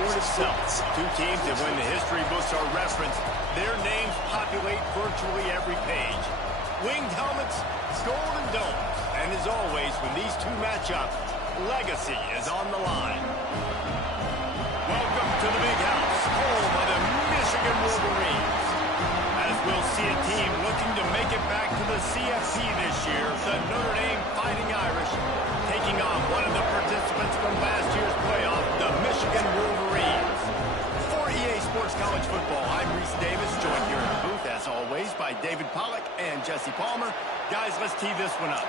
sport itself. Two teams that when the history books are referenced, their names populate virtually every page. Winged helmets, golden domes, and as always, when these two match up, legacy is on the line. Welcome to the Big House, home of the Michigan Wolverines. As we'll see a team looking to make it back to the CFP this year, the Notre Dame Fighting Irish, taking on one of the participants from last year's playoff, the Michigan Wolverines. For EA Sports College Football, I'm Reese Davis, joined here in the booth, as always, by David Pollack and Jesse Palmer. Guys, let's tee this one up.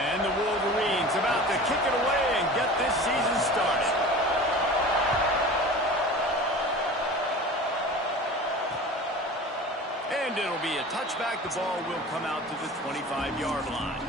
And the Wolverines about to kick it away and get this season started. And it'll be a touchback. The ball will come out to the 25-yard line.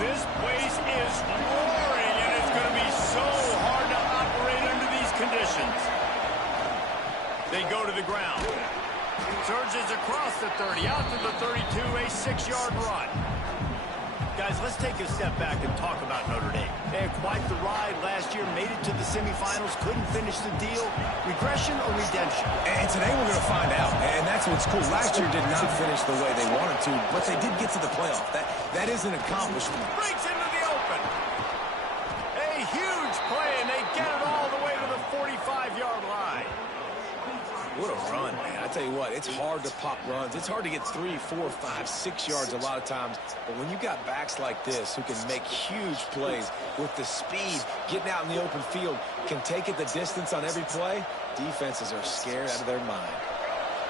This place is roaring, and it's going to be so hard to operate under these conditions. They go to the ground. Surges across the 30, out to the 32, a 6-yard run. Guys, let's take a step back and talk about Notre Dame. They had quite the ride last year, made it to the semifinals, couldn't finish the deal. Regression or redemption? And today we're going to find out, and that's what's cool. Last year did not finish the way they wanted to, but they did get to the playoff. That is an accomplishment. Breaks into the open. A huge play, and they get it all the way to the 45-yard line. What a run, man. I tell you what, it's hard to pop runs. It's hard to get 3, 4, 5, 6 yards a lot of times. But when you got backs like this who can make huge plays with the speed, getting out in the open field, can take it the distance on every play, defenses are scared out of their mind.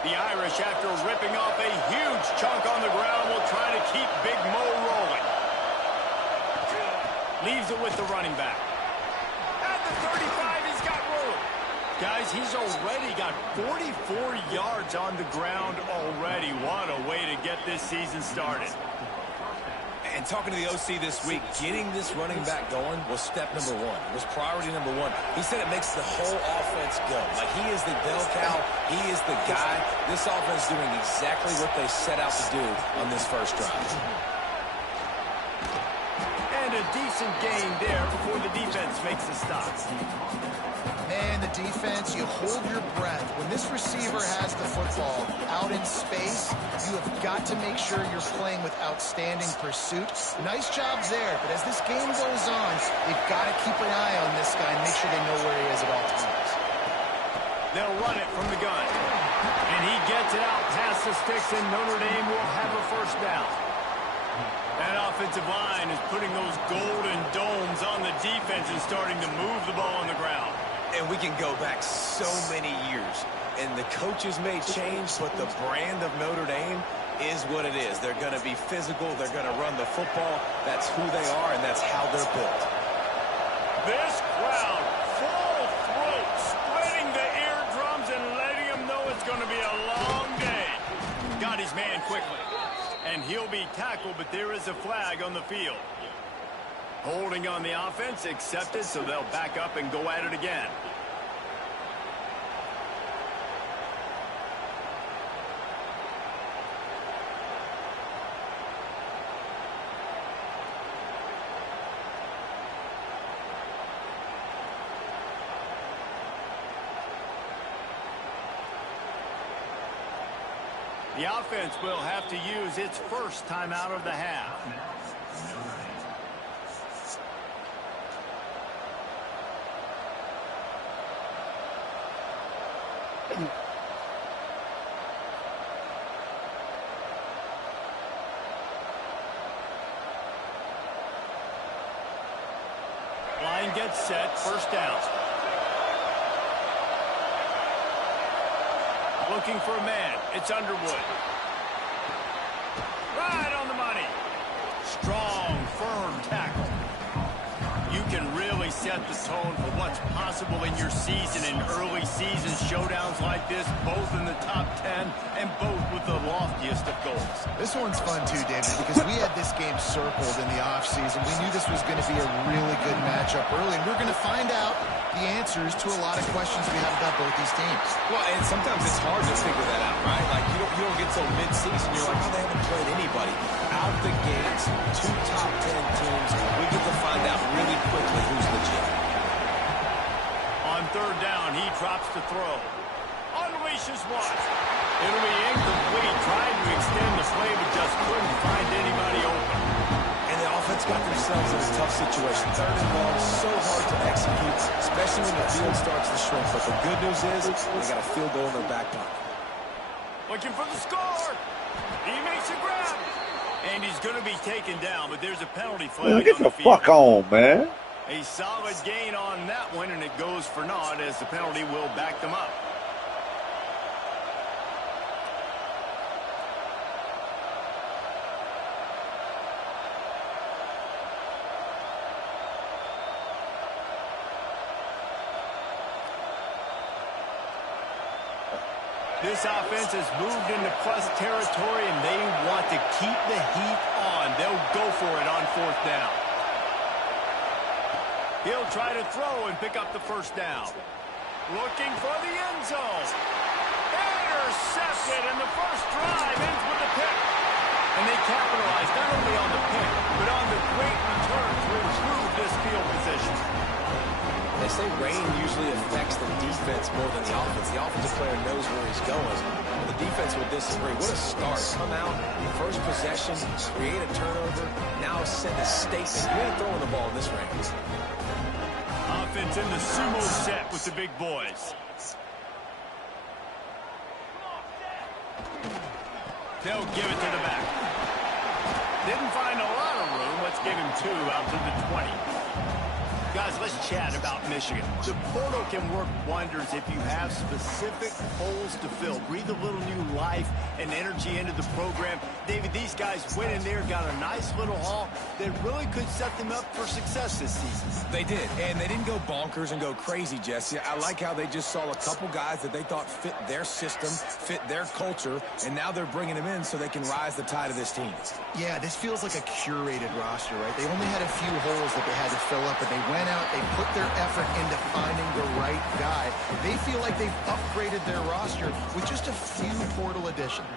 The Irish, after ripping off a huge chunk on the ground, will try to keep Big Mo rolling. Leaves it with the running back. At the 35, he's got room. Guys, he's already got 44 yards on the ground already. What a way to get this season started. And talking to the OC this week, getting this running back going was step number one. It was priority number one. He said it makes the whole offense go. Like, he is the bell cow. He is the guy. This offense doing exactly what they set out to do on this first drive. And a decent gain there before the defense makes a stop. Man, the defense, you hold your breath. When this receiver has the football out in space, you have got to make sure you're playing with outstanding pursuit. Nice jobs there, but as this game goes on, they've got to keep an eye on this guy and make sure they know where he is at all times. They'll run it from the gun. And he gets it out past the sticks, and Notre Dame will have a first down. That offensive line is putting those golden domes on the defense and starting to move the ball on the ground. And we can go back so many years. And the coaches may change, but the brand of Notre Dame is what it is. They're going to be physical. They're going to run the football. That's who they are, and that's how they're built. This crowd, full throat, splitting the eardrums and letting them know it's going to be a long day. Got his man quickly. And he'll be tackled, but there is a flag on the field. Holding on the offense, accepted, so they'll back up and go at it again. The offense will have to use its first timeout of the half. Line gets set, first down. Looking for a man. It's Underwood. Right on the money. Strong, firm tackle. You can really set set the tone for what's possible in your season in early season showdowns like this, both in the top 10 and both with the loftiest of goals. This one's fun too, David, because we had this game circled in the offseason. We knew this was going to be a really good matchup early, and we're going to find out the answers to a lot of questions we have about both these teams. Well, and sometimes it's hard to figure that out, right? Like, you don't get till mid-season, you're like, oh, they haven't played anybody. Out the gates, 2 top 10 teams, we get to find out really quickly who's legit. On third down, he drops to throw. Unleashes one. It'll be incomplete. Tried to extend the play, but just couldn't find anybody open. And the offense got themselves in a tough situation. Third and long, so hard to execute, especially when the field starts to shrink. But the good news is they got a field goal in their back pocket. Looking for the score. He makes a grab. And he's going to be taken down, but there's a penalty flag. Get the fuck on, man. A solid gain on that one, and it goes for naught as the penalty will back them up. This offense has moved into plus territory, and they want to keep the heat on. They'll go for it on fourth down. He'll try to throw and pick up the first down. Looking for the end zone. Intercepted, and the first drive ends with a pick. And they capitalize not only on the pick, but on the great return to improve this field position. They say rain usually affects the defense more than the offense. The offensive player knows where he's going. The defense will disagree. What a start. Come out, first possession, create a turnover, now send a statement. You ain't throwing the ball in this range. Offense in the sumo set with the big boys. They'll give it to the back. Didn't find a lot of room. Let's give him 2 out to the 20. Guys, let's chat about Michigan. The portal can work wonders if you have specific holes to fill. Breathe a little new life and energy into the program. David, these guys went in there, got a nice little haul that really could set them up for success this season. They did, and they didn't go bonkers and go crazy, Jesse. I like how they just saw a couple guys that they thought fit their system, fit their culture, and now they're bringing them in so they can rise the tide of this team. Yeah, this feels like a curated roster, right? They only had a few holes that they had to fill up, but they went out, they put their effort into finding the right guy. They feel like they've upgraded their roster with just a few portal additions.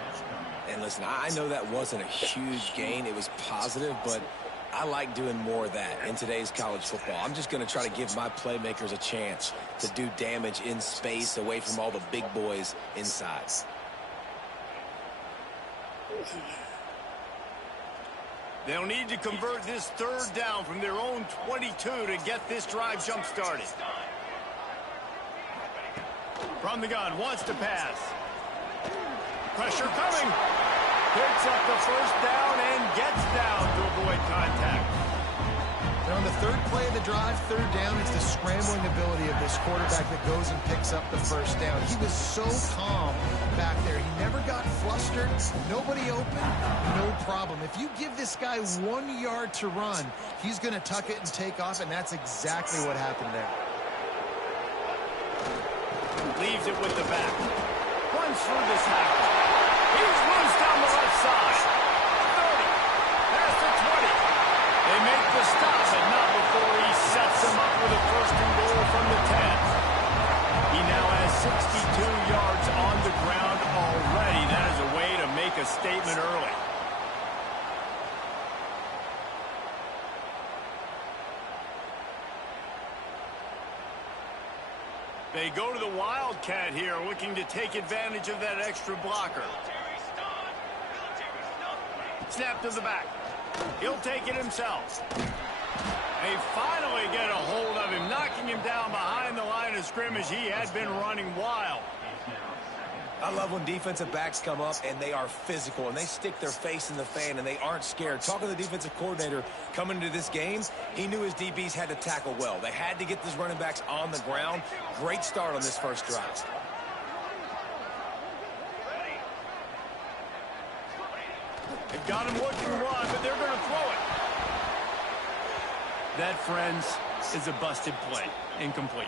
And listen, I know that wasn't a huge gain. It was positive, but I like doing more of that in today's college football. I'm just going to try to give my playmakers a chance to do damage in space away from all the big boys inside. They'll need to convert this third down from their own 22 to get this drive jump-started. From the gun, wants to pass. Pressure coming. Picks up the first down and gets down to avoid contact. And on the third play of the drive, third down, it's the scrambling ability of this quarterback that goes and picks up the first down. He was so calm back there. He never got flustered. Nobody open, no problem. If you give this guy 1 yard to run, he's going to tuck it and take off, and that's exactly what happened there. Leaves it with the back. Runs through the tackle. He's loose down the left side. 30. Past the 20. They make the stop, but not before he sets them up with a first and goal from the 10. He now has 62 yards on the ground already. That is a way to make a statement early. They go to the Wildcat here, looking to take advantage of that extra blocker. Snap to the back. He'll take it himself. They finally get a hold of him, knocking him down behind the line of scrimmage. He had been running wild. I love when defensive backs come up and they are physical and they stick their face in the fan and they aren't scared. Talking to the defensive coordinator coming into this game, he knew his DBs had to tackle well. They had to get these running backs on the ground. Great start on this first drive. They've got him looking to run, but they're going to throw it. That, friends, is a busted play. Incomplete.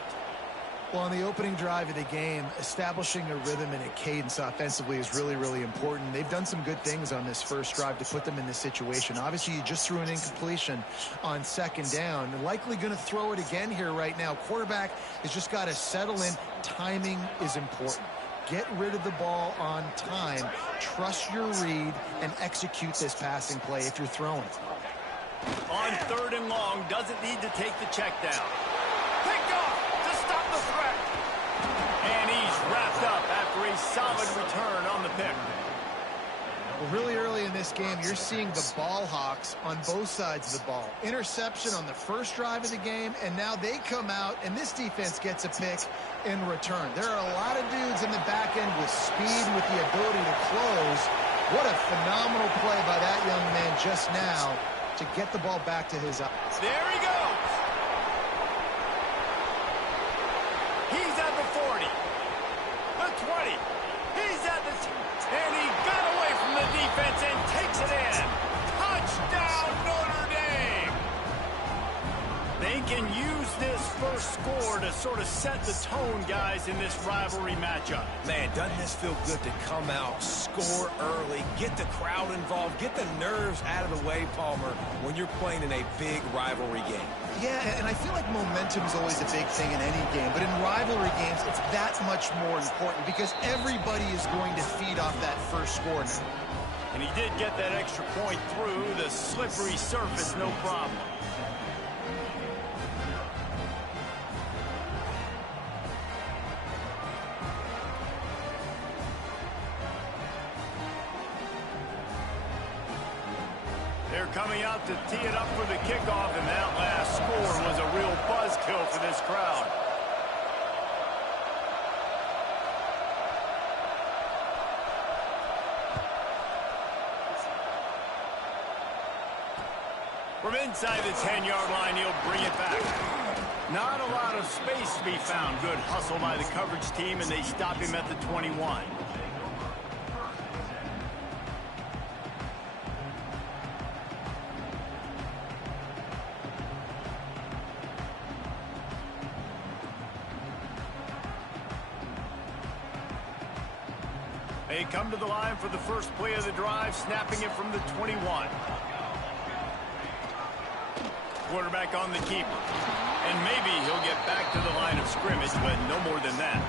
Well, on the opening drive of the game, establishing a rhythm and a cadence offensively is really, really important. They've done some good things on this first drive to put them in this situation. Obviously, you just threw an incompletion on second down. They're likely going to throw it again here right now. Quarterback has just got to settle in. Timing is important. Get rid of the ball on time. Trust your read and execute this passing play if you're throwing. On 3rd and long, doesn't need to take the check down. Pick off to stop the threat. And he's wrapped up after a solid return on the pick. Well, really early in this game, you're seeing the ball hawks on both sides of the ball. Interception on the first drive of the game, and now they come out, and this defense gets a pick in return. There are a lot of dudes in the back end with speed, with the ability to close. What a phenomenal play by that young man just now to get the ball back to his eyes. There he goes. He's at the 40, the 20. He's at the and he got away from the defense and takes it in. Touchdown, Notre Dame. They can use this first score to sort of set the tone, guys, in this rivalry matchup. Man, doesn't this feel good to come out, score early, get the crowd involved, get the nerves out of the way, Palmer, when you're playing in a big rivalry game? Yeah, and I feel like momentum is always a big thing in any game, but in rivalry games, it's that much more important because everybody is going to feed off that first score now. And he did get that extra point through the slippery surface, no problem. They're coming out to tee it up for the kickoff, and that last score was a real buzzkill for this crowd. From inside the 10-yard line, he'll bring it back. Not a lot of space to be found. Good hustle by the coverage team, and they stop him at the 21. They come to the line for the first play of the drive, snapping it from the 21. Quarterback on the keeper. And maybe he'll get back to the line of scrimmage, but no more than that.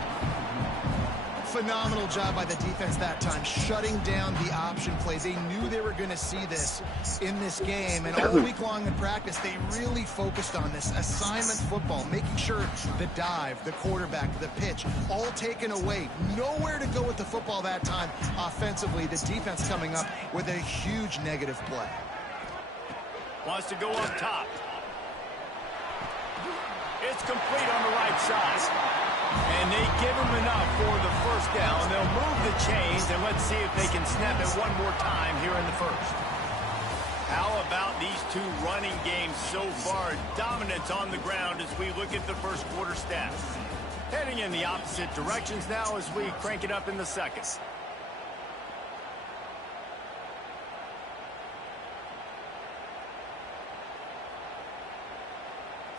Phenomenal job by the defense that time, shutting down the option play. They knew they were going to see this in this game, and all week long in practice, they really focused on this assignment football, making sure the dive, the quarterback, the pitch, all taken away. Nowhere to go with the football that time offensively. The defense coming up with a huge negative play. Wants to go up top. It's complete on the right side. And they give him enough for the first down. They'll move the chains, and let's see if they can snap it one more time here in the first. How about these two running games so far? Dominance on the ground as we look at the first quarter stats. Heading in the opposite directions now as we crank it up in the second.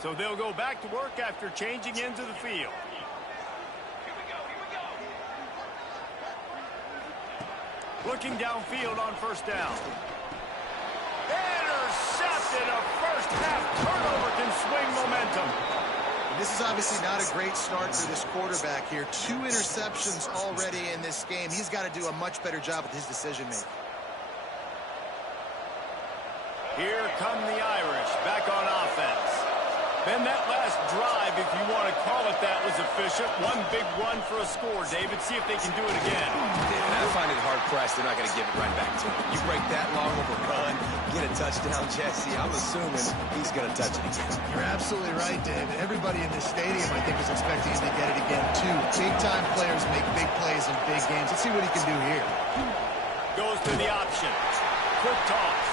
So they'll go back to work after changing into the field. Looking downfield on first down. Intercepted. A first half turnover can swing momentum. This is obviously not a great start for this quarterback here. 2 interceptions already in this game. He's got to do a much better job with his decision making. Here come the Irish back on offense. Ben, that last drive, if you want to call it that, was efficient. One big run for a score. David, see if they can do it again. I find it hard-pressed. They're not going to give it right back to him. You break that long of a run, get a touchdown, Jesse, I'm assuming he's going to touch it again. You're absolutely right, David. Everybody in this stadium, I think, is expecting him to get it again, too. Big-time players make big plays in big games. Let's see what he can do here. Goes to the option. Quick toss.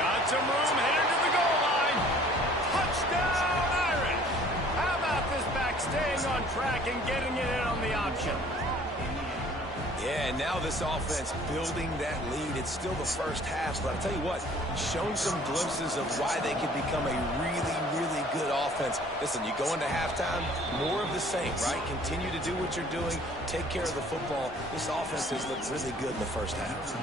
Got some room, headed to the goal line. Touchdown, Irish. How about this back staying on track and getting it in on the option? Yeah, and now this offense building that lead. It's still the first half, but I'll tell you what, shown some glimpses of why they could become a really, really good offense. Listen, you go into halftime, more of the same, right? Continue to do what you're doing, take care of the football. This offense has looked really good in the first half.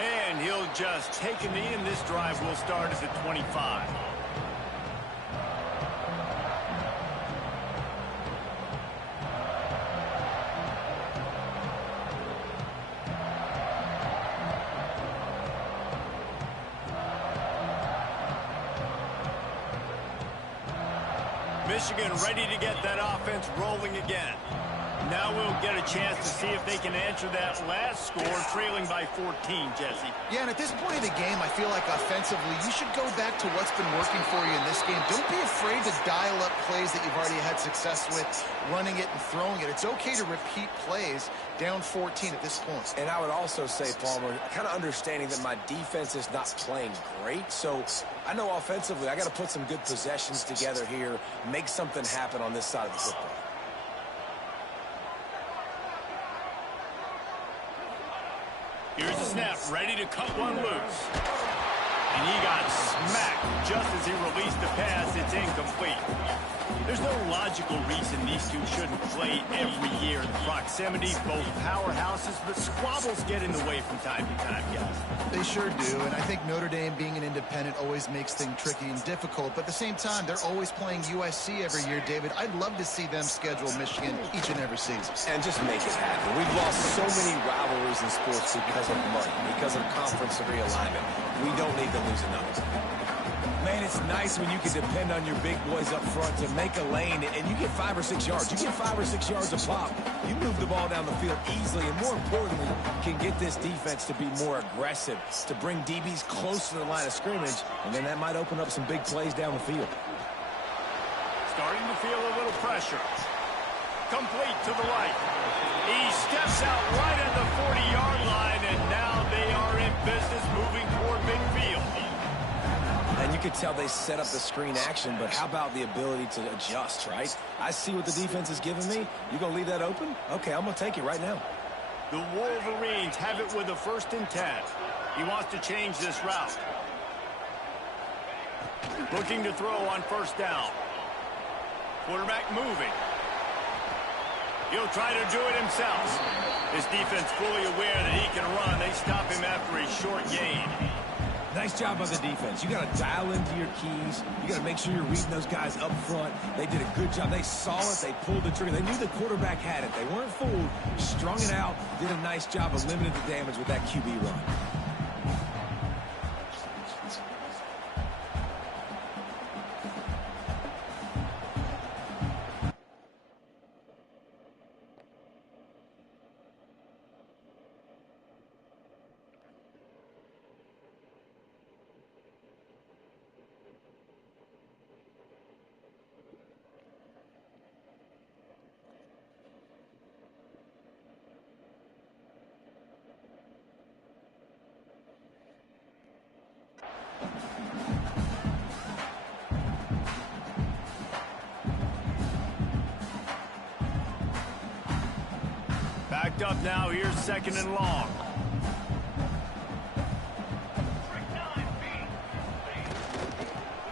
And he'll just take a knee, and this drive will start at the 25. Michigan ready to get that offense rolling again. Now we'll get a chance to see if they can answer that last score, trailing by 14, Jesse. Yeah, and at this point of the game, I feel like offensively, you should go back to what's been working for you in this game. Don't be afraid to dial up plays that you've already had success with, running it and throwing it. It's okay to repeat plays down 14 at this point. And I would also say, Palmer, kind of understanding that my defense is not playing great, so I know offensively I got to put some good possessions together here, make something happen on this side of the football. Here's the snap, ready to cut one loose. And he got smacked just as he released the pass. It's incomplete. There's no logical reason these two shouldn't play every year. The proximity, both powerhouses, but squabbles get in the way from time to time, guys. They sure do, and I think Notre Dame being an independent always makes things tricky and difficult, but at the same time, they're always playing USC every year, David. I'd love to see them schedule Michigan each and every season. And just make it happen. We've lost so many rivalries in sports because of money, because of conference realignment. We don't need to lose another. Man, it's nice when you can depend on your big boys up front to make a lane, and you get 5 or 6 yards. You get 5 or 6 yards a pop. You move the ball down the field easily, and more importantly, can get this defense to be more aggressive, to bring DBs close to the line of scrimmage, and then that might open up some big plays down the field. Starting to feel a little pressure. Complete to the right. He steps out right at the 40-yard line, and now they are in business moving toward midfield. And you could tell they set up the screen action, but how about the ability to adjust, right? I see what the defense is giving me. You going to leave that open? Okay, I'm going to take it right now. The Wolverines have it with a 1st and 10. He wants to change this route. Looking to throw on 1st down. Quarterback moving. He'll try to do it himself. His defense fully aware that he can run. They stop him after a short gain. Nice job by the defense. You got to dial into your keys. You got to make sure you're reading those guys up front. They did a good job. They saw it. They pulled the trigger. They knew the quarterback had it. They weren't fooled. Strung it out. Did a nice job of limiting the damage with that QB run. Backed up now. Here's 2nd and long.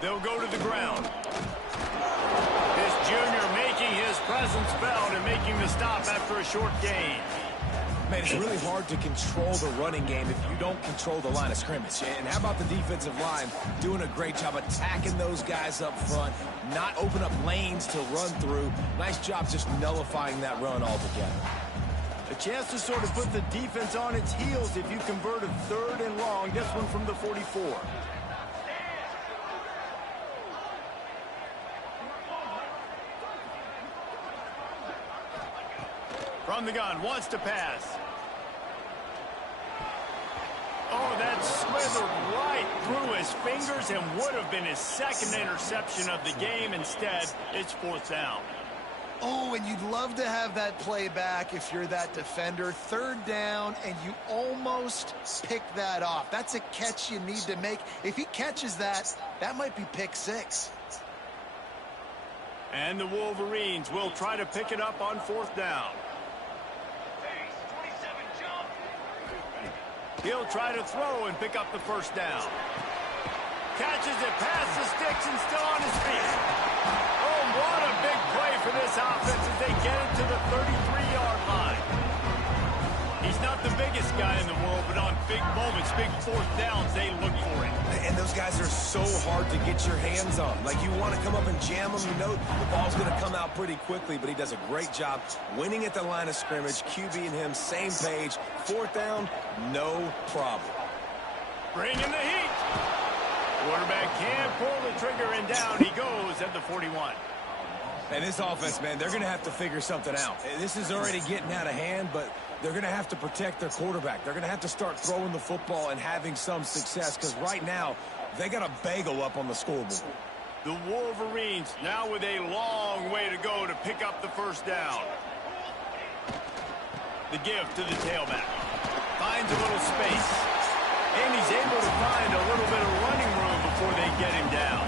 They'll go to the ground. This junior making his presence felt and making the stop after a short gain. Man, it's really hard to control the running game if you don't control the line of scrimmage. And how about the defensive line doing a great job attacking those guys up front, not open up lanes to run through. Nice job just nullifying that run altogether. A chance to sort of put the defense on its heels if you convert a 3rd and long. This one from the 44. From the gun, wants to pass. Oh, that slithered right through his fingers and would have been his 2nd interception of the game. Instead, it's 4th down. Oh, and you'd love to have that play back if you're that defender. 3rd down, and you almost pick that off. That's a catch you need to make. If he catches that, that might be pick 6. And the Wolverines will try to pick it up on 4th down. He'll try to throw and pick up the 1st down. Catches it past the sticks and still on his feet. Oh, what a big play for this offense as they get it to the 33-yard line. He's not the biggest guy in the world, but on big moments, big 4th downs, they look for it. And those guys are so hard to get your hands on. Like, you want to come up and jam them, you know the ball's going to come out pretty quickly, but he does a great job winning at the line of scrimmage. QB and him, same page. 4th down, no problem. Bring in the heat. Quarterback can't pull the trigger, and down he goes at the 41. And this offense, man, they're going to have to figure something out. This is already getting out of hand, but they're going to have to protect their quarterback. They're going to have to start throwing the football and having some success, because right now they got a bagel up on the scoreboard. The Wolverines now with a long way to go to pick up the 1st down. The give to the tailback. Finds a little space. And he's able to find a little bit of running room before they get him down.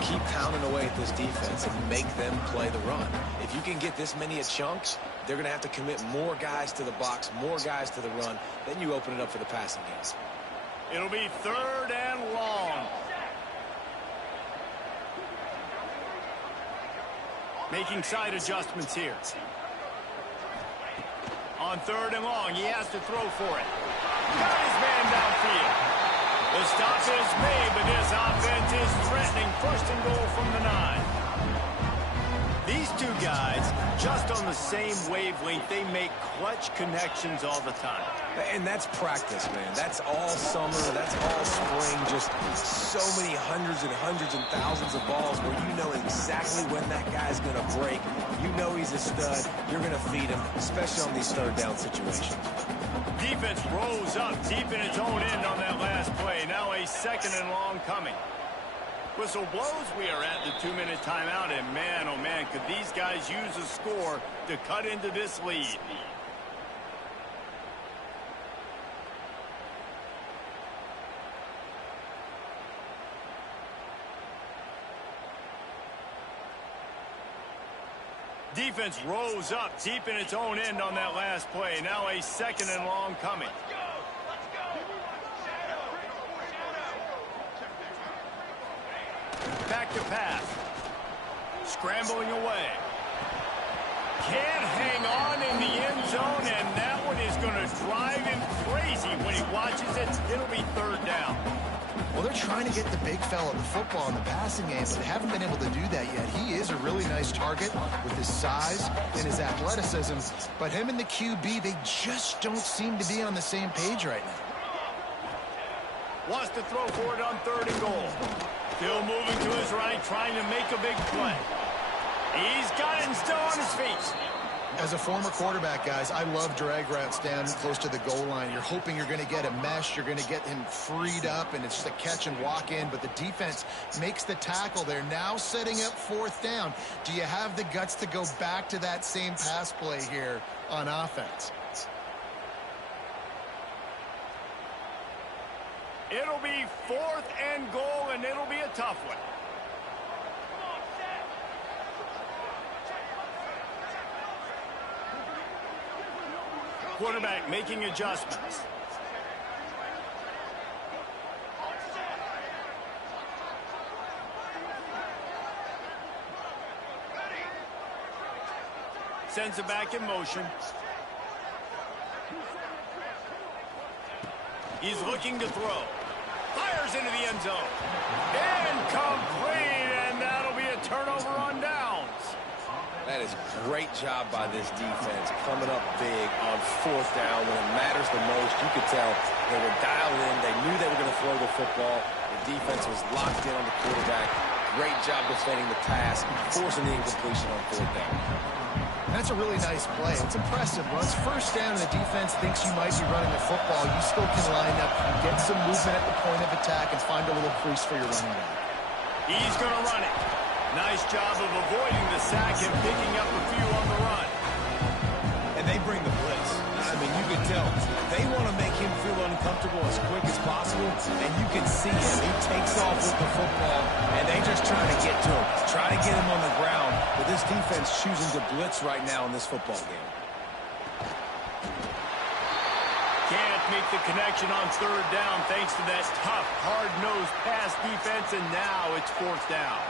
Keep pounding away at this defense and make them play the run. If you can get this many chunks, they're going to have to commit more guys to the box, more guys to the run. Then you open it up for the passing game. It'll be 3rd and long. Making side adjustments here. On 3rd and long, he has to throw for it. Got his man downfield. The stop is made, but this offense is threatening 1st and goal from the 9. These two guys, just on the same wavelength, they make clutch connections all the time. And that's practice, man. That's all summer. That's all spring. Just so many hundreds and thousands of balls where you know exactly when that guy's going to break. You know he's a stud. You're going to feed him, especially on these 3rd down situations. Defense rolls up deep in its own end on that last play. Now a 2nd and long coming. Whistle blows. We are at the 2-minute timeout, and man, oh man, could these guys use a score to cut into this lead. Defense rose up deep in its own end on that last play. Now a 2nd and long coming. Back to pass. Scrambling away. Can't hang on in the end zone, and that one is going to drive him crazy when he watches it. It'll be 3rd down. Well, they're trying to get the big fella the football in the passing game, but they haven't been able to do that yet. He is a really nice target with his size and his athleticism, but him and the QB, they just don't seem to be on the same page right now. Wants to throw for it on 3rd and goal. Still moving to his right, trying to make a big play. He's got it and still on his feet. As a former quarterback, guys, I love drag routes down close to the goal line. You're hoping you're going to get a mesh. You're going to get him freed up, and it's just a catch and walk in. But the defense makes the tackle. They're now setting up 4th down. Do you have the guts to go back to that same pass play here on offense? It'll be 4th and goal, and it'll be a tough one. Quarterback making adjustments. Sends it back in motion. He's looking to throw. Fires into the end zone. Incomplete, and that'll be a turnover on downs. That is great job by this defense, coming up big on 4th down when it matters the most. You could tell they were dialed in. They knew they were going to throw the football. The defense was locked in on the quarterback. Great job defending the pass, forcing the incompletion on 4th down. That's a really nice play. It's impressive. When it's 1st down and the defense thinks you might be running the football, you still can line up, get some movement at the point of attack, and find a little crease for your running back. He's going to run it. Nice job of avoiding the sack and picking up a few on the run. And they bring the blitz. I mean, you can tell they want to make him feel uncomfortable as quick as possible, and you can see him. He takes off with the football, and they just trying to get to him, try to get him on the defense choosing to blitz right now in this football game. Can't make the connection on third down thanks to that tough, hard-nosed pass defense, and now it's fourth down.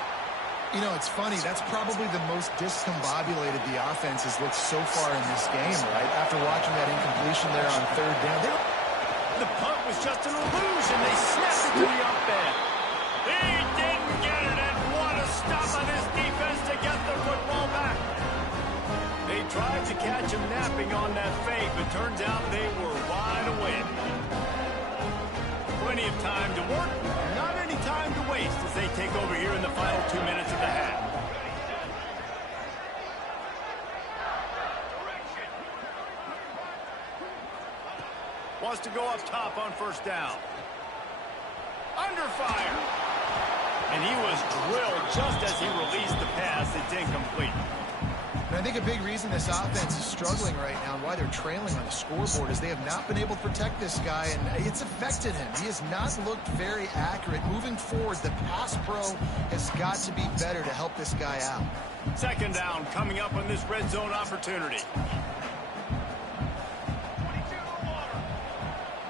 You know, it's funny. That's probably the most discombobulated the offense has looked so far in this game, right? After watching that incompletion there on third down. The punt was just an illusion. They snapped it to the up end. He didn't get it, and what a stop on this defense to get the football back. They tried to catch him napping on that fake, but turns out they were wide awake. Plenty of time to work, not any time to waste as they take over here in the final 2 minutes of the half. Wants to go up top on first down. Under fire. And he was drilled just as he released the pass. It's incomplete. And I think a big reason this offense is struggling right now and why they're trailing on the scoreboard is they have not been able to protect this guy, and it's affected him. He has not looked very accurate. Moving forward, the pass pro has got to be better to help this guy out. Second down coming up on this red zone opportunity.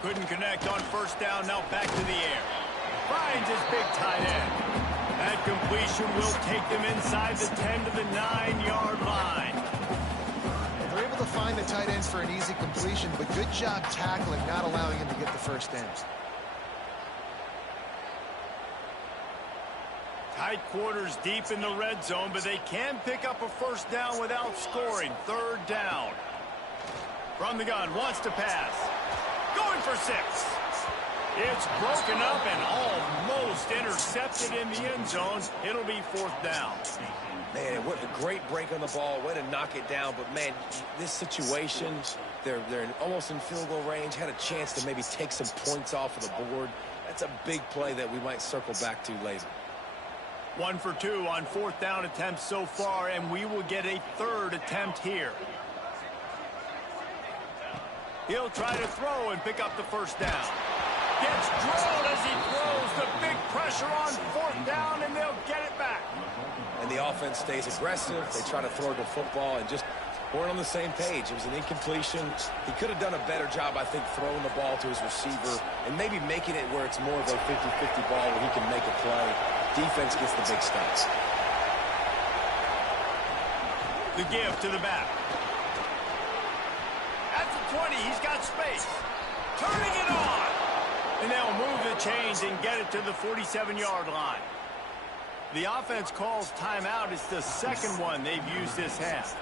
Couldn't connect on first down, now back to the air. Finds his big tight end. That completion will take them inside the 10 to the 9-yard line. They're able to find the tight ends for an easy completion, but good job tackling, not allowing him to get the first down. Tight quarters deep in the red zone, but they can pick up a first down without scoring. Third down. From the gun, wants to pass. Going for 6. It's broken up and almost intercepted in the end zone. It'll be fourth down. Man, what a great break on the ball. Way to knock it down. But, man, this situation, they're almost in field goal range. Had a chance to maybe take some points off of the board. That's a big play that we might circle back to later. 1 for 2 on fourth down attempts so far, and we will get a third attempt here. He'll try to throw and pick up the first down. Gets drilled as he throws. The big pressure on fourth down, and they'll get it back. And the offense stays aggressive. They try to throw the football and just weren't on the same page. It was an incompletion. He could have done a better job, I think, throwing the ball to his receiver and maybe making it where it's more of a 50-50 ball where he can make a play. Defense gets the big stops. The give to the back. At the 20, he's got space. Turning it on. And they'll move the chains and get it to the 47-yard line. The offense calls timeout. It's the second one they've used this half.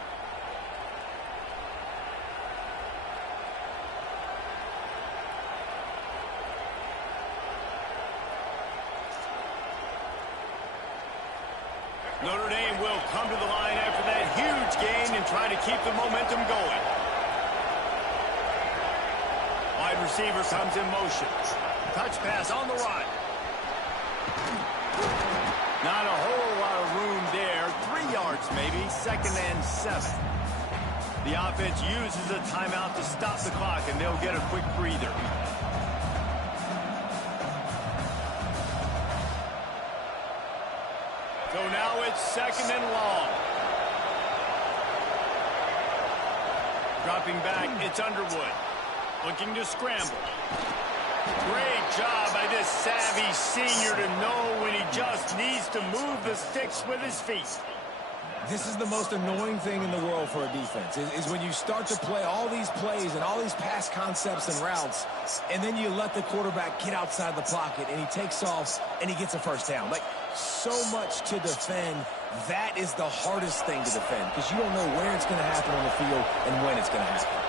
Notre Dame will come to the line after that huge gain and try to keep the momentum going. Wide receiver comes in motion. Touch pass on the run. Not a whole lot of room there. 3 yards maybe. 2nd and 7. The offense uses a timeout to stop the clock, and they'll get a quick breather. So now it's 2nd and long. Dropping back, it's Underwood. Looking to scramble. Great job by this savvy senior to know when he just needs to move the sticks with his feet. This is the most annoying thing in the world for a defense, is when you start to play all these plays and all these pass concepts and routes, and then you let the quarterback get outside the pocket, and he takes off, and he gets a first down. Like, so much to defend. That is the hardest thing to defend, because you don't know where it's going to happen on the field and when it's going to happen.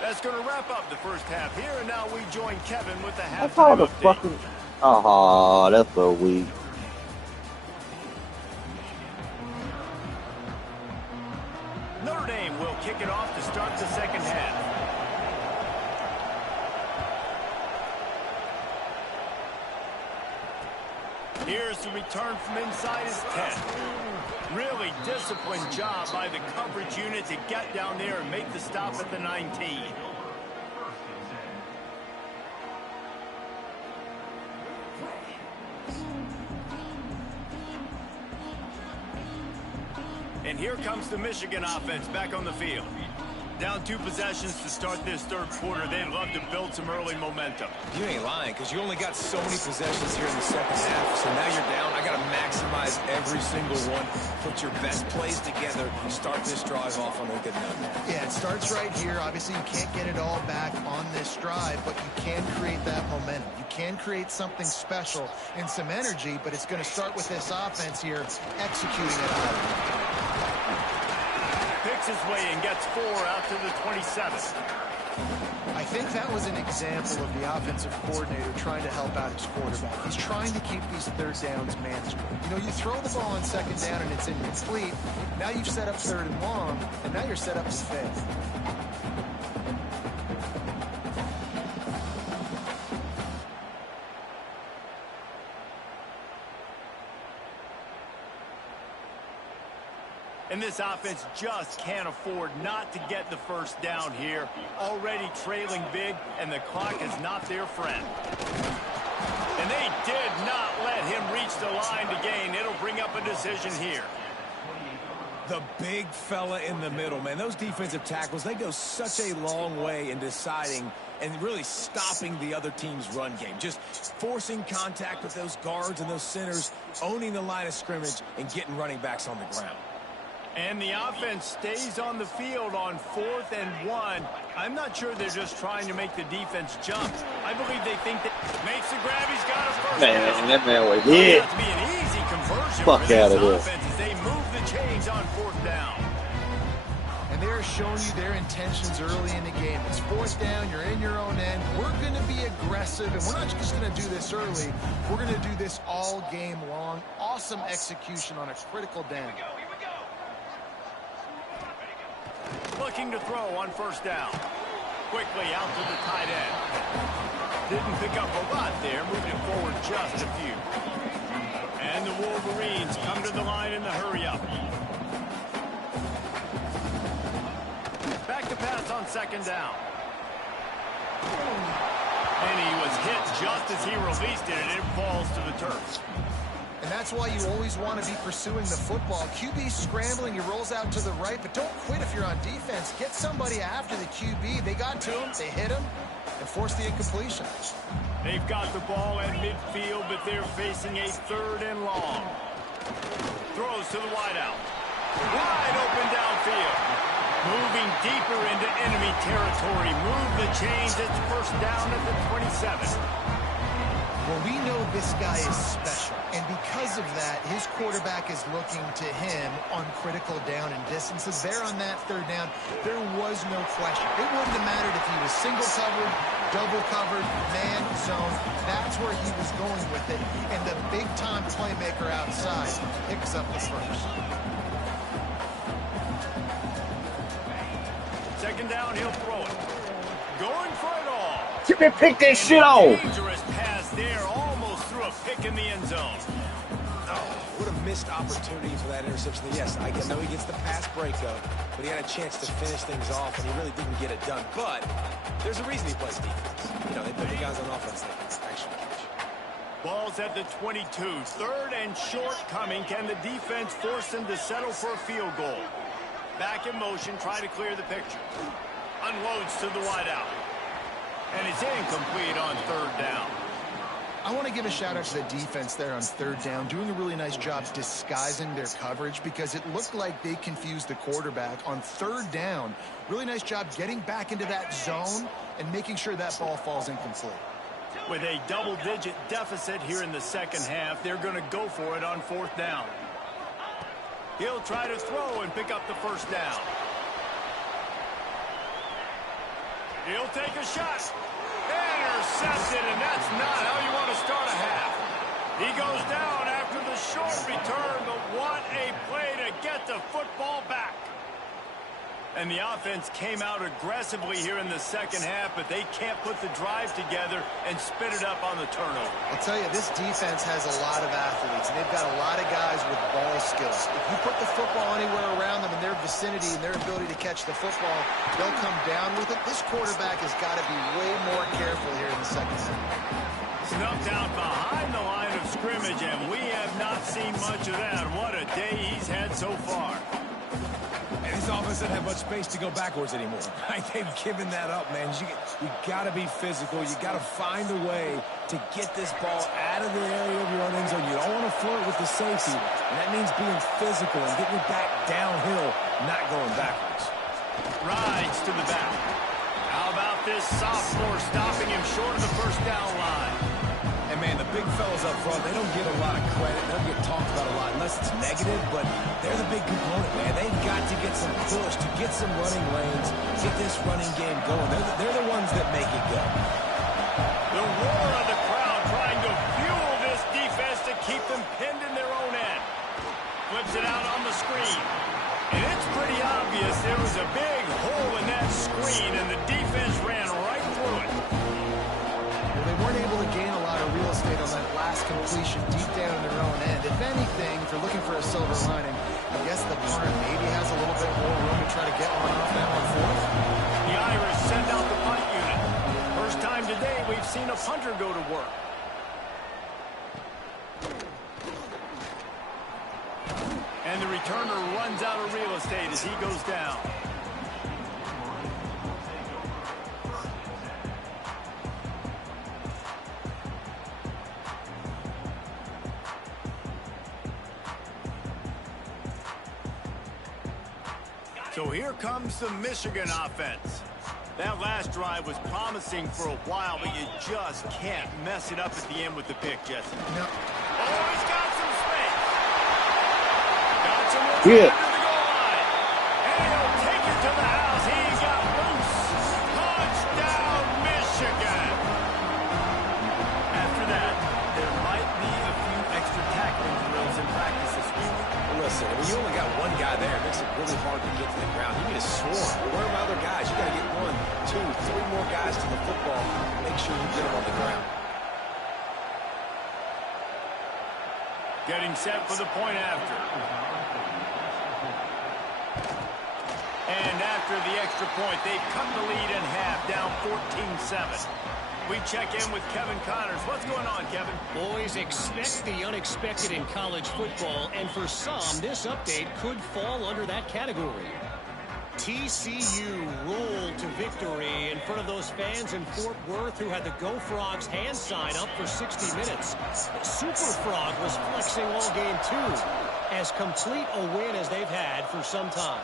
That's going to wrap up the first half here, and now we join Kevin with the halftime That's all the update. fucking. Oh, that's so weak. Notre Dame will kick it off to start the second half. Here's the return from inside his 10. Really disciplined job by the coverage unit to get down there and make the stop at the 19. And here comes the Michigan offense back on the field. Down 2 possessions to start this third quarter. They'd love to build some early momentum. You ain't lying, because you only got so many possessions here in the second half. So now you're down. I got to maximize every single one. Put your best plays together. Start this drive off on a good note. Yeah, it starts right here. Obviously, you can't get it all back on this drive, but you can create that momentum. You can create something special and some energy, but it's going to start with this offense here executing it out. Picks his way and gets 4 out to the 27th. I think that was an example of the offensive coordinator trying to help out his quarterback. He's trying to keep these third downs manageable. You know, you throw the ball on second down and it's incomplete. Now you've set up third and long, and now you're set up to fail. And this offense just can't afford not to get the first down here. Already trailing big, and the clock is not their friend. And they did not let him reach the line to gain. It'll bring up a decision here. The big fella in the middle, man. Those defensive tackles, they go such a long way in deciding and really stopping the other team's run game. Just forcing contact with those guards and those centers, owning the line of scrimmage, and getting running backs on the ground. And the offense stays on the field on 4th and 1. I'm not sure they're just trying to make the defense jump. I believe they think that makes the grab. He's got a first down. That man was hit. To be an easy conversion Fuck for out this of here. offense as they move the chains on 4th down. And they're showing you their intentions early in the game. It's 4th down, you're in your own end. We're going to be aggressive, and we're not just going to do this early. We're going to do this all game long. Awesome execution on a critical down. Looking to throw on 1st down. Quickly out to the tight end. Didn't pick up a lot there, moving it forward just a few. And the Wolverines come to the line in the hurry-up. Back to pass on 2nd down. And he was hit just as he released it, and it falls to the turf. And that's why you always want to be pursuing the football. QB scrambling, he rolls out to the right, but don't quit if you're on defense. Get somebody after the QB. They got to him, they hit him, and forced the incompletion. They've got the ball at midfield, but they're facing a 3rd and long. Throws to the wideout. Wide open downfield. Moving deeper into enemy territory. Move the chains. It's 1st down at the 27. Well, we know this guy is special, and because of that, his quarterback is looking to him on critical down and distances. There on that 3rd down, there was no question. It wouldn't have mattered if he was single covered, double covered, man, zone. That's where he was going with it, and the big-time playmaker outside picks up the first. 2nd down, he'll throw it. Going for it all. You can pick that shit off. Dangerous pass there, almost threw a pick in the end zone. Oh, what a missed opportunity for that interception. Yes, I know he gets the pass breakup, but he had a chance to finish things off, and he really didn't get it done. But there's a reason he plays defense. You know, they put the guys on offense that can actually catch. Ball's at the 22. 3rd and short coming. Can the defense force them to settle for a field goal? Back in motion, try to clear the picture. Unloads to the wideout. And it's incomplete on 3rd down. I want to give a shout out to the defense there on 3rd down, doing a really nice job disguising their coverage because it looked like they confused the quarterback on 3rd down. Really nice job getting back into that zone and making sure that ball falls incomplete. With a double-digit deficit here in the 2nd half, they're going to go for it on 4th down. He'll try to throw and pick up the 1st down. He'll take a shot. Intercepted, and that's not how you want to start a half. He goes down after the short return, but what a play to get the football back. And the offense came out aggressively here in the 2nd half, but they can't put the drive together and spit it up on the turnover. I'll tell you, this defense has a lot of athletes, and they've got a lot of guys with ball skills. If you put the football anywhere around them in their vicinity and their ability to catch the football, they'll come down with it. This quarterback has got to be way more careful here in the 2nd half. Snuffed out behind the line of scrimmage, and we have not seen much of that. What a day he's had so far. This offense doesn't have much space to go backwards anymore. Right? They've given that up, man. You got to be physical. You got to find a way to get this ball out of the area of your own end zone. You don't want to flirt with the safety, and that means being physical and getting it back downhill, not going backwards. Rides to the back. How about this sophomore stopping him short of the first down line? And, man, the big fellas up front, they don't get a lot of credit. They don't get talked about a lot unless it's negative, but they're the big component, man. They've got to get some push, to get some running lanes, get this running game going. They're the ones that make it go. The roar of the crowd trying to fuel this defense to keep them pinned in their own end. Flips it out on the screen. And it's pretty obvious there was a big hole in that screen, and the defense ran right through it. Well, they weren't able to gain a lot of real estate on that last completion deep down in their own end. If anything, if they're looking for a silver lining, I guess the punter maybe has a little bit more room to try to get one off now on fourth. The Irish send out the punt unit. First time today we've seen a punter go to work. And the returner runs out of real estate as he goes down. So here comes the Michigan offense. That last drive was promising for a while, but you just can't mess it up at the end with the pick, Jesse. No. Oh, he's got some space. Got some room Yeah. under the goal line. And he'll take it to the house. He got loose. Touchdown, Michigan. After that, there might be a few extra tackling drills in practice this week. Listen, when you only got one guy there, it makes it really hard to get to the ground. You need a swarm. Where are my other guys? You got to get 1, 2, 3 more guys to the football. Make sure you get them on the ground. Getting set for the point after. And after the extra point, they cut the lead in half, down 14-7. We check in with Kevin Connors. What's going on, Kevin? Boys, expect the unexpected in college football, and for some, this update could fall under that category. TCU rolled to victory in front of those fans in Fort Worth who had the Go Frogs hand sign up for 60 minutes. Super Frog was flexing all game too. As complete a win as they've had for some time.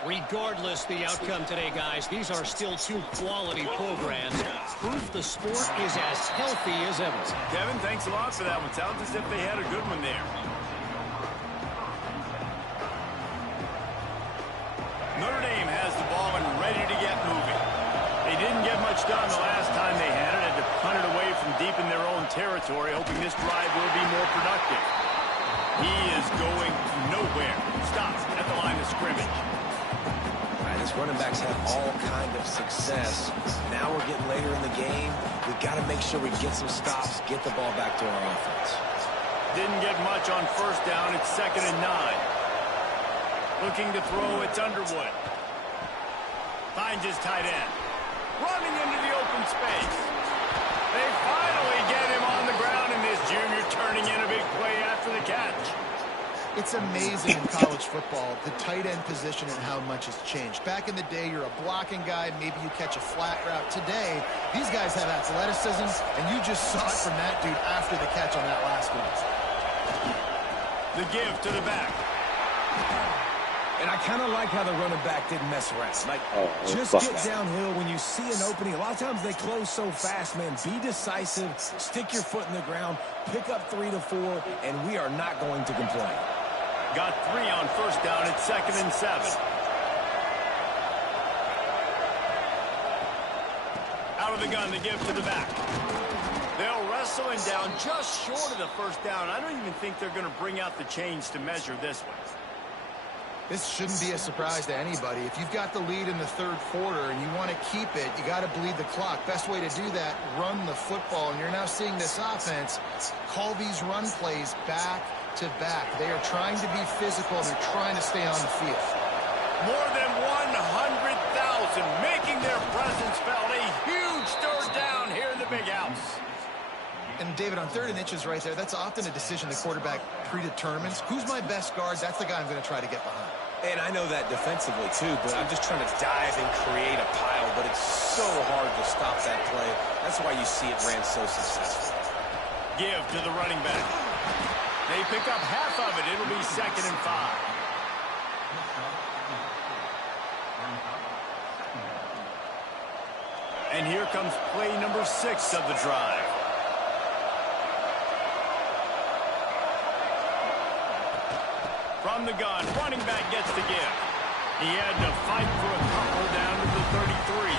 Regardless the outcome today, guys, these are still two quality programs. Proof the sport is as healthy as ever. Kevin, thanks a lot for that one. Sounds as if they had a good one there. Notre Dame has the ball and ready to get moving. They didn't get much done the last time they had it. Had to punt it away from deep in their own territory, hoping this drive will be more productive. He is going nowhere. Stops at the line of scrimmage. These running backs have all kind of success. Now we're getting later in the game. We've got to make sure we get some stops, get the ball back to our offense. Didn't get much on first down. It's 2nd and 9. Looking to throw, it's Underwood. Finds his tight end. Running into the open space. They finally get him on the ground, and this junior turning in a big play after the catch. It's amazing in college football, the tight end position and how much has changed. Back in the day, you're a blocking guy, maybe you catch a flat route. Today, these guys have athleticism, and you just saw it from that dude after the catch on that last one. The give to the back. And I kind of like how the running back didn't mess around. Like, just get downhill when you see an opening. A lot of times they close so fast, man. Be decisive, stick your foot in the ground, pick up 3 to 4, and we are not going to complain. Got 3 on first down. It's 2nd and 7. Out of the gun, the give to the back. They'll wrestle him down just short of the first down. I don't even think they're going to bring out the chains to measure this one. This shouldn't be a surprise to anybody. If you've got the lead in the third quarter and you want to keep it, you got to bleed the clock. Best way to do that, run the football. And you're now seeing this offense call these run plays back to back. They are trying to be physical. They're trying to stay on the field. More than 100,000 making their presence felt. A huge third down here in the big house. And, David, on 3rd and inches right there, that's often a decision the quarterback predetermines. Who's my best guard? That's the guy I'm going to try to get behind. And I know that defensively, too, but I'm just trying to dive and create a pile, but it's so hard to stop that play. That's why you see it ran so successful. Give to the running back. They pick up half of it. It'll be 2nd and 5. And here comes play number 6 of the drive. From the gun, running back gets the give. He had to fight for a couple down to the 33.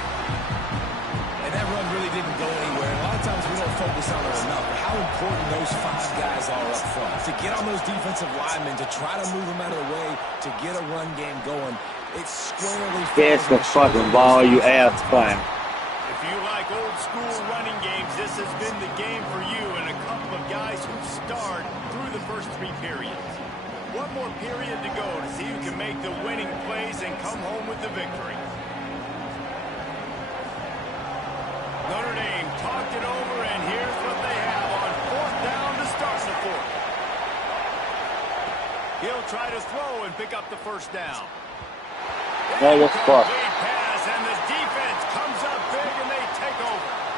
And that run really didn't go anywhere. A lot of times we don't focus on it enough, but how important those 5 guys are up front. To get on those defensive linemen, to try to move them out of the way, to get a run game going, it's squarely... Catch the fucking ball, you ass fan. If you like old school running games, this has been the game for you and a couple of guys who starred through the first 3 periods. One more period to go to see who can make the winning plays and come home with the victory. Notre Dame talked it over, and here's what they have on 4th down to start the 4th. He'll try to throw and pick up the first down. That was fucked. Pass, and the defense comes up big, and they take over.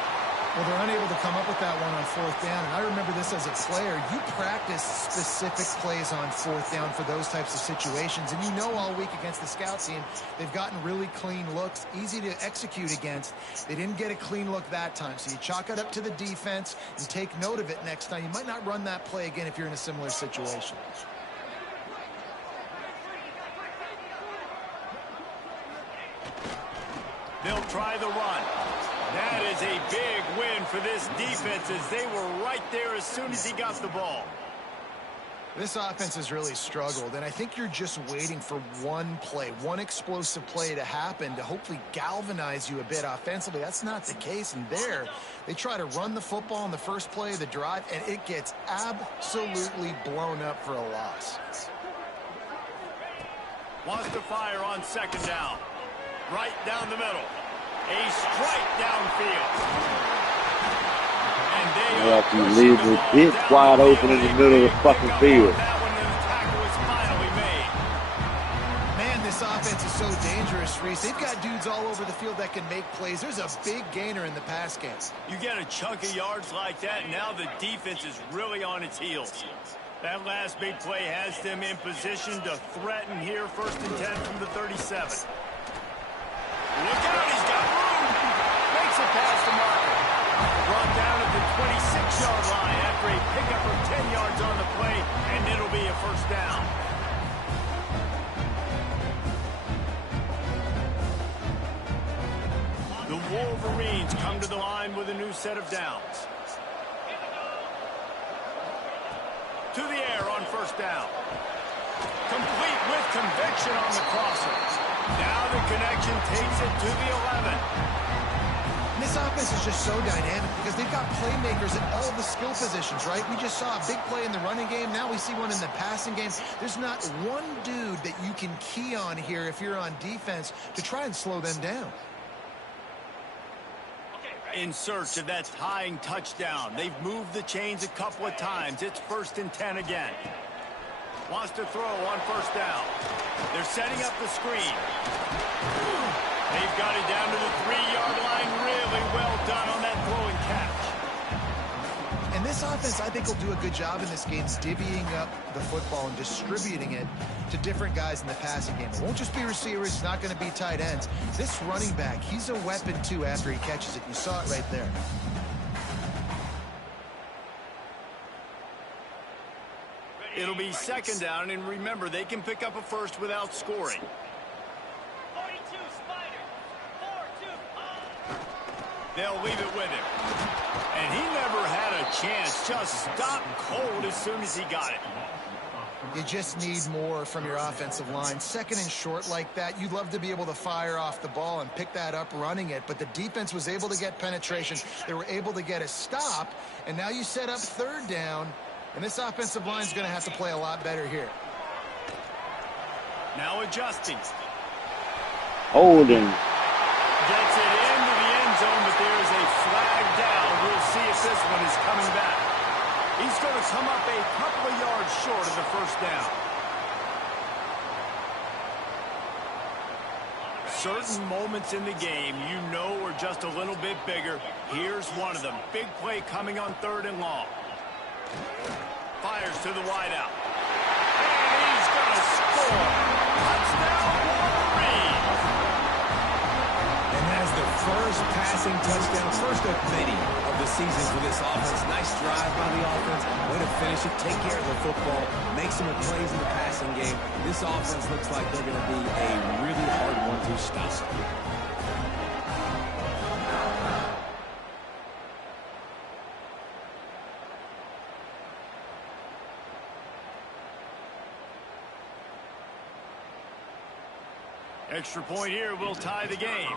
Well, they're unable to come up with that one on 4th down. And I remember this as a player. You practice specific plays on 4th down for those types of situations. And you know all week against the scout team, they've gotten really clean looks, easy to execute against. They didn't get a clean look that time. So you chalk it up to the defense and take note of it next time. You might not run that play again if you're in a similar situation. They'll try the run. That is a big win for this defense as they were right there as soon as he got the ball. This offense has really struggled, and I think you're just waiting for one play, one explosive play to happen to hopefully galvanize you a bit offensively. That's not the case, and there they try to run the football in the first play of the drive, and it gets absolutely blown up for a loss. Wants to fire on 2nd down. Right down the middle. A strike downfield. And they Like you leave the bitch wide open in the middle of the fucking field. That one, and the tackle was finally made. Man, this offense is so dangerous, Reese. They've got dudes all over the field that can make plays. There's a big gainer in the pass game. You get a chunk of yards like that, and now the defense is really on its heels. That last big play has them in position to threaten here. 1st and 10 from the 37. Look out, he's got room. Makes it past the marker. Brought down at the 26-yard line after a pickup of 10 yards on the play, and it'll be a 1st down. The Wolverines come to the line with a new set of downs. To the air on 1st down. Complete with conviction on the crosser. Now the connection takes it to the 11. And this offense is just so dynamic because they've got playmakers at all the skill positions, right? We just saw a big play in the running game. Now we see one in the passing game. There's not one dude that you can key on here if you're on defense to try and slow them down. In search of that tying touchdown. They've moved the chains a couple of times. It's 1st and 10 again. Wants to throw on 1st down. They're setting up the screen. They've got it down to the 3-yard line. Really well done on that throw and catch. And this offense, I think, will do a good job in this game divvying up the football and distributing it to different guys in the passing game. It won't just be receivers. It's not going to be tight ends. This running back, he's a weapon, too, after he catches it. You saw it right there. It'll be 2nd down, and remember, they can pick up a 1st without scoring. 42 Spider. 4-2. They'll leave it with him. And he never had a chance. Just stopped cold as soon as he got it. You just need more from your offensive line. 2nd and short like that, you'd love to be able to fire off the ball and pick that up running it, but the defense was able to get penetration. They were able to get a stop, and now you set up 3rd down. And this offensive line is going to have to play a lot better here. Now adjusting. Holding. Gets it into the end zone, but there is a flag down. We'll see if this one is coming back. He's going to come up a couple of yards short of the 1st down. certain moments in the game you know are just a little bit bigger. Here's one of them. Big play coming on 3rd and long. Fires to the wideout. And he's going to score. Touchdown, Wolverines. And that's the first passing touchdown, first of many of the season for this offense. Nice drive by the offense. Way to finish it, take care of the football, make some plays in the passing game. This offense looks like they're going to be a really hard one to stop. Extra point here will tie the game.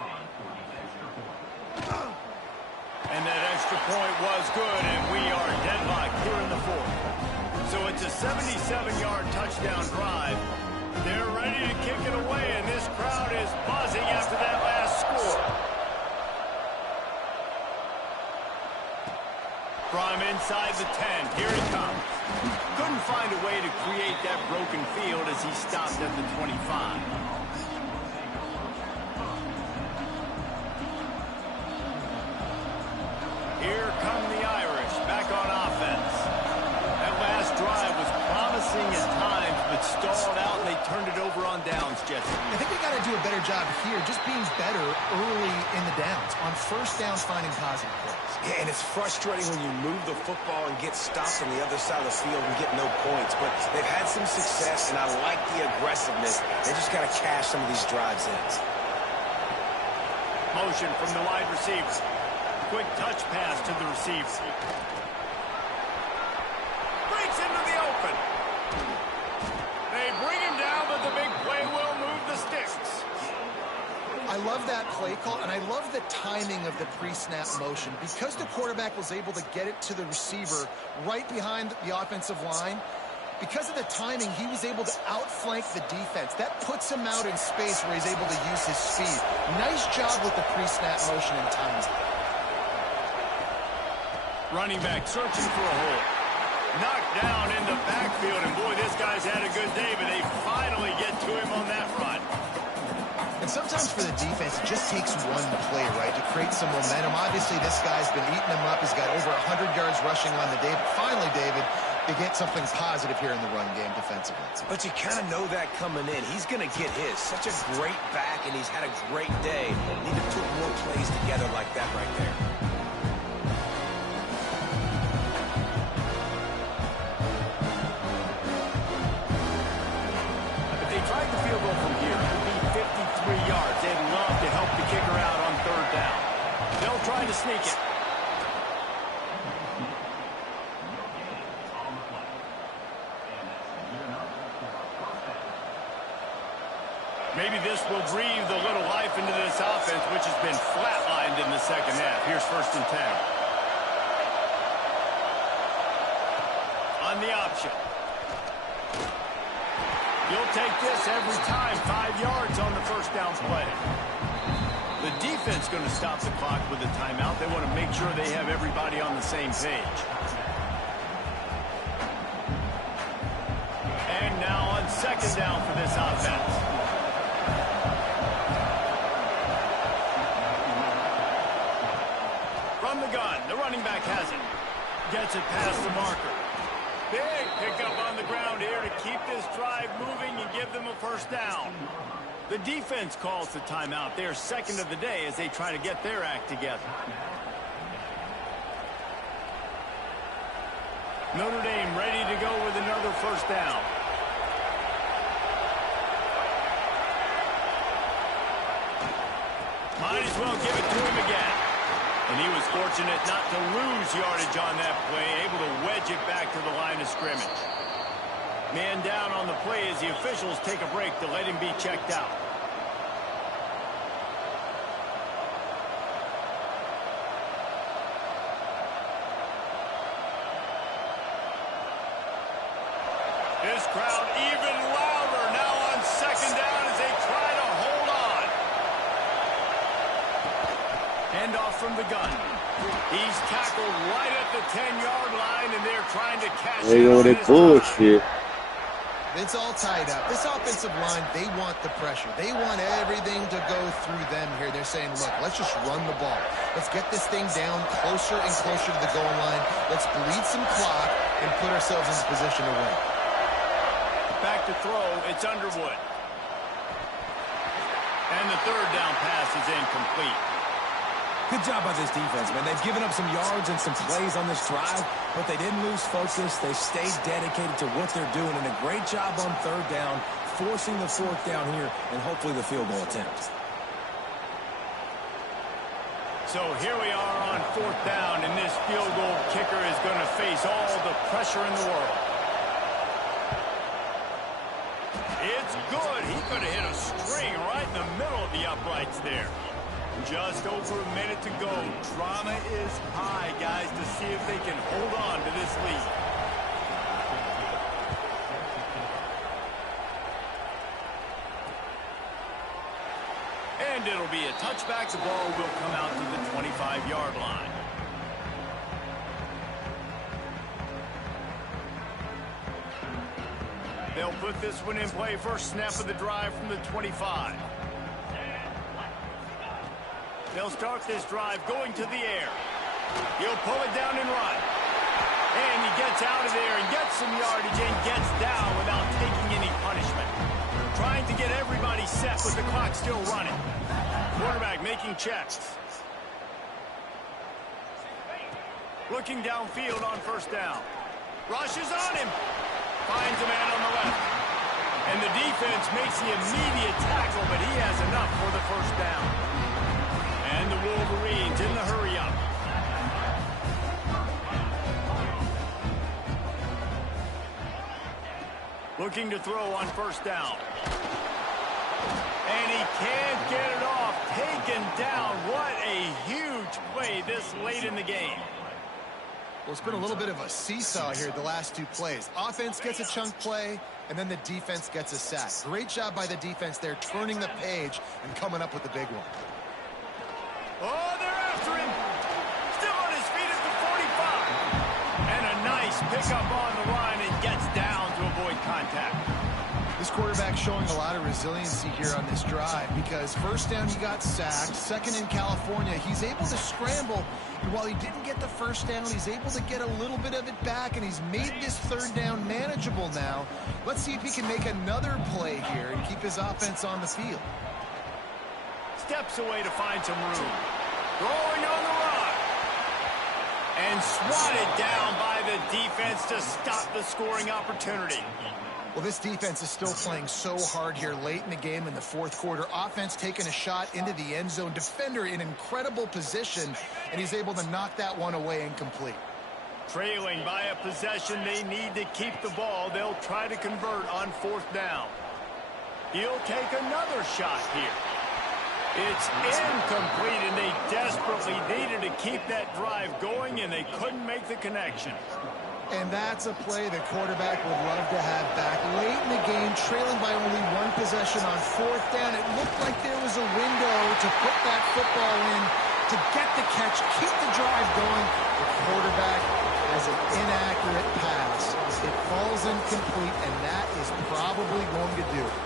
And that extra point was good, and we are deadlocked here in the 4th. So it's a 77-yard touchdown drive. They're ready to kick it away, and this crowd is buzzing after that last score. From inside the 10, here he comes. Couldn't find a way to create that broken field as he stopped at the 25. Here come the Irish back on offense. That last drive was promising at times, but stalled out, and they turned it over on downs, Jesse. I think they got to do a better job here, just being better early in the downs, on first downs, finding positive plays. Yeah, and it's frustrating when you move the football and get stopped on the other side of the field and get no points. But they've had some success, and I like the aggressiveness. They just got to cash some of these drives in. Motion from the wide receiver. Quick touch pass to the receiver. Breaks into the open. They bring him down, but the big play will move the sticks. I love that play call, and I love the timing of the pre-snap motion. Because the quarterback was able to get it to the receiver right behind the offensive line, because of the timing, he was able to outflank the defense. That puts him out in space where he's able to use his speed. Nice job with the pre-snap motion and timing. Running back searching for a hole. Knocked down in the backfield, and boy, this guy's had a good day, but they finally get to him on that run. And sometimes for the defense, it just takes one play, right, to create some momentum. Obviously, this guy's been eating them up. He's got over 100 yards rushing on the day. But finally, David, they get something positive here in the run game defensively. But you kind of know that coming in. He's going to get his. Such a great back, and he's had a great day. Need to put more plays together like that right there. Tried the field goal from here. It would be 53 yards. They'd love to help the kicker out on 3rd down. They'll try to sneak it. Maybe this will breathe a little life into this offense, which has been flatlined in the second half. Here's 1st and 10. On the option. You'll take this every time. 5 yards on the first down play. The defense going to stop the clock with a timeout. They want to make sure they have everybody on the same page. And now on 2nd down for this offense. From the gun, the running back has it. Gets it past the marker. Big pickup on the ground here to keep this drive moving and give them a first down. The defense calls the timeout. They're 2nd of the day as they try to get their act together. Notre Dame ready to go with another first down. Might as well give it to him again. And he was fortunate not to lose yardage on that play, able to wedge it back to the line of scrimmage. Man down on the play as the officials take a break to let him be checked out. This crowd even louder now on 2nd down as they try to hold on. Handoff from the gun. He's tackled right at the 10-yard line, and they're trying to cash They in go on that this bullshit. It's all tied up. This offensive line, they want the pressure. They want everything to go through them here. They're saying, look, let's just run the ball. Let's get this thing down closer and closer to the goal line. Let's bleed some clock and put ourselves in position to win. Back to throw, it's Underwood. And the third down pass is incomplete. Good job by this defense, man. They've given up some yards and some plays on this drive, but they didn't lose focus. They stayed dedicated to what they're doing, and a great job on third down, forcing the fourth down here, and hopefully the field goal attempt. So here we are on fourth down, and this field goal kicker is going to face all the pressure in the world. It's good. He could have hit a string right in the middle of the uprights there. Just over a minute to go. Drama is high, guys, to see if they can hold on to this lead. And it'll be a touchback. The ball will come out to the 25-yard line. They'll put this one in play. First snap of the drive from the 25. They'll start this drive going to the air. He'll pull it down and run. And he gets out of there and gets some yardage and gets down without taking any punishment. Trying to get everybody set, but the clock's still running. Quarterback making checks. Looking downfield on first down. Rushes on him. Finds a man on the left. And the defense makes the immediate tackle, but he has enough for the first down. And the Wolverines in the hurry-up. Looking to throw on first down. And he can't get it off. Taken down. What a huge play this late in the game. Well, it's been a little bit of a seesaw here the last two plays. Offense gets a chunk play, and then the defense gets a sack. Great job by the defense there, turning the page and coming up with the big one. Oh, they're after him. Still on his feet at the 45. And a nice pickup on the line and gets down to avoid contact. This quarterback showing a lot of resiliency here on this drive because first down he got sacked, second in California, he's able to scramble, and while he didn't get the first down, he's able to get a little bit of it back, and he's made this third down manageable now. Let's see if he can make another play here and keep his offense on the field. Steps away to find some room. Throwing on the run. And swatted down by the defense to stop the scoring opportunity. Well, this defense is still playing so hard here late in the game in the fourth quarter. Offense taking a shot into the end zone. Defender in incredible position, and he's able to knock that one away incomplete. Trailing by a possession, they need to keep the ball. They'll try to convert on fourth down. He'll take another shot here. It's incomplete, and they desperately needed to keep that drive going, and they couldn't make the connection. And that's a play the quarterback would love to have back. Late in the game, trailing by only one possession on fourth down, it looked like there was a window to put that football in, to get the catch, keep the drive going. The quarterback has an inaccurate pass. It falls incomplete, and that is probably going to do it.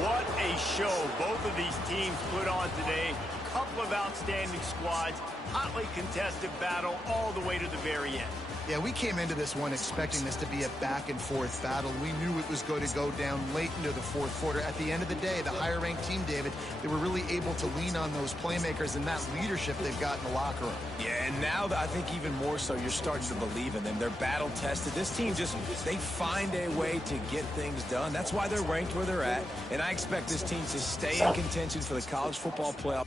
What a show both of these teams put on today. A couple of outstanding squads, hotly contested battle all the way to the very end. Yeah, we came into this one expecting this to be a back-and-forth battle. We knew it was going to go down late into the fourth quarter. At the end of the day, the higher-ranked team, David, they were really able to lean on those playmakers and that leadership they've got in the locker room. Yeah, and now I think even more so, you're starting to believe in them. They're battle-tested. This team they find a way to get things done. That's why they're ranked where they're at, and I expect this team to stay in contention for the college football playoff.